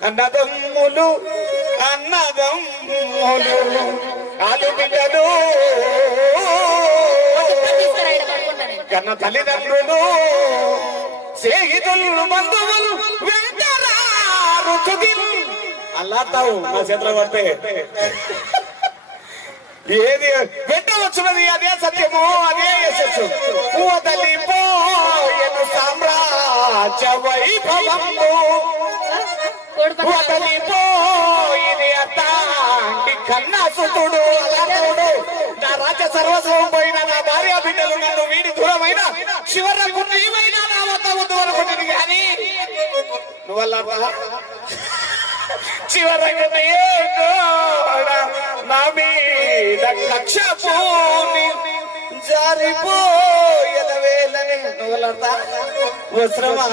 అన్నదమ్ములు ఆలు బిడ్డలు కన్న తల్లిదండ్రులు స్నేహితులు బంధువులు వెంటరారు అల్లా తావు నా చేతిలో పడితే ఏది పెట్టవచ్చున్నది అదే సత్యము అదే యశస్సు తల్లి పోయను సామ్రాజ్య వైభవము తల్లి పోయిది అత్తాంటి కన్నా సుతుడు అలాంటి నా రాజ్య సర్వస్వం పోయిన నా భార్య బిడ్డలు నన్ను వీడి దూరమైన చివరకు నీవైనా నా వద్ద వద్దు అనుకుంటుంది కానీ నువ్వల్లా చివరకు నా మీద కక్ష పూని జారిపోయన వేలని నువ్వులంతా వస్త్రమా